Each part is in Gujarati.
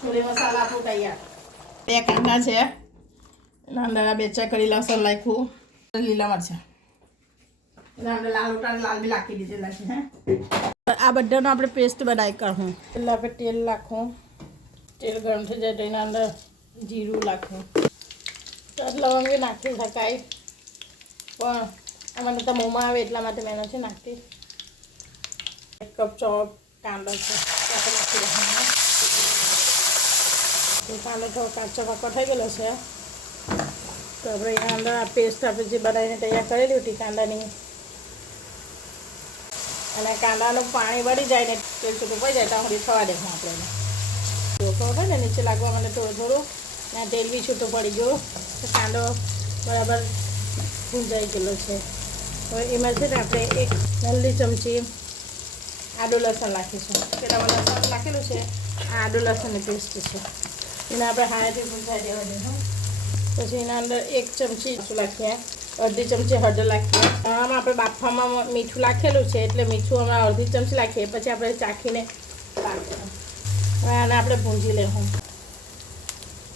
छोले मसाला આપણું તૈયાર 2 કાંદા છે એના અંદર 2 ચકરી લસણ નાખ્યું લીલા મરચાં એના અંદર લાલ ઉટાને લાલ બી નાખી દીધેલા છે હે આ બધાનો આપણે પેસ્ટ બનાવી કાઢું પહેલાં આપણે તેલ નાખું તેલ ગરમ થઈ જાય તો એના અંદર જીરું નાખું લવંગ બી નાખી શકાય પણ મને તો મોંમાં આવે એટલા માટે મેં નથી નાખતી 1 કપ ચોપ કાંદો છે આપણે નાખી દેવાનો કાંદો થોડો કાચો પાકો થઈ ગયેલો છે તો આપણે એના અંદર આ પેસ્ટ આપણે જે બનાવીને તૈયાર કરેલી હતી કાંદાની અને કાંદાનું પાણી વળી જાય ને તેલ છૂટું પડી જાય તો સુધી થવા દેવું આપણે ચોખ્ખો હોય ને નીચે લાગવા મને થોડું ને તેલ બી છૂટું પડી ગયું તો કાંદો બરાબર ભૂંજાઈ ગયેલો છે હવે એમાં છે ને આપણે 1 નાની ચમચી આદું લસણ નાખીશું પેલા લસણ નાખેલું છે આ આદું લસણની પેસ્ટ છે એને આપણે હાથથી ભૂંજાઈ દેવા દઈએ પછી એના અંદર 1 ચમચી નાખીએ અડધી ચમચી હળદર નાખીએ આમાં આપણે બાફામાં મીઠું નાખેલું છે એટલે મીઠું હમણાં અડધી ચમચી નાખીએ પછી આપણે ચાખીને નાખીએ આને આપણે ભૂંજી લેવું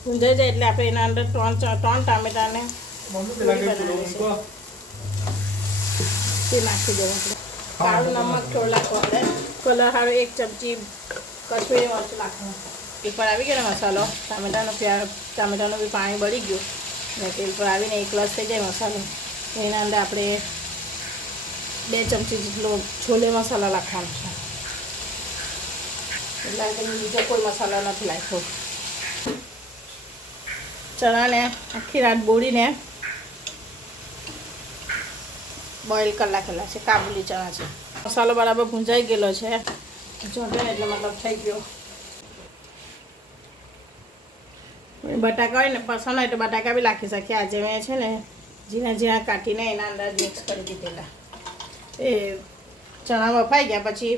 ભૂંજાઈ જાય એટલે આપણે એના અંદર 3 ટામેટાને તે નાખી દેવું આપણે કાળું નમક થોડું નાખવું આપણે કલર સારું 1 ચમચી કશ્મીરી મરચું નાખવું ઉપર આવી ગયો ને મસાલો ટામેટાનું બી પાણી બળી ગયું ને તેલ પર આવીને 1 ગ્લાસ થઈ જાય મસાલો એના અંદર આપણે 2 ચમચી જેટલો છોલે મસાલા નાખવાનો છે એટલે બીજો કોઈ મસાલો નથી નાખ્યો ચણાને આખી રાત બોળીને બોઇલ કરી નાખેલા છે કાબુલી ચણા છે મસાલો બરાબર ભૂંજાઈ ગયેલો છે જોડે એટલે મતલબ થઈ ગયો બટાકા હોય ને પસંદ હોય તો બટાકા બી નાખી શકીએ આજે મેં છે ને ઝીણા ઝીણા કાઢીને એના અંદર મિક્સ કરી દીધેલા એ ચણા બફાઈ ગયા પછી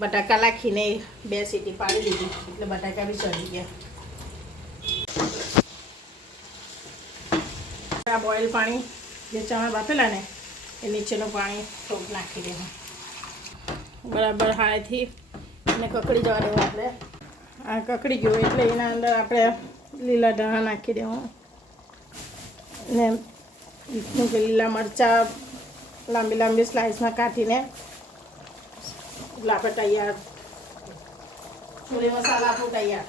બટાકા નાખીને 2 સીટી પાડી દીધી એટલે બટાકા બી ચડી ગયા બોઇલ પાણી જે ચણા બાફેલા ને એ નીચેનું પાણી થોડુંક નાખી દેવું બરાબર હાથથી એને કકડી જવા દેવું આપણે આ કકડી ગયું એટલે એના અંદર આપણે લીલા ધાણા નાખી દેવું ને લીલા મરચાં લાંબી લાંબી સ્લાઇસમાં કાઢીને એટલે આપણે તૈયાર છોલે મસાલા આપણું તૈયાર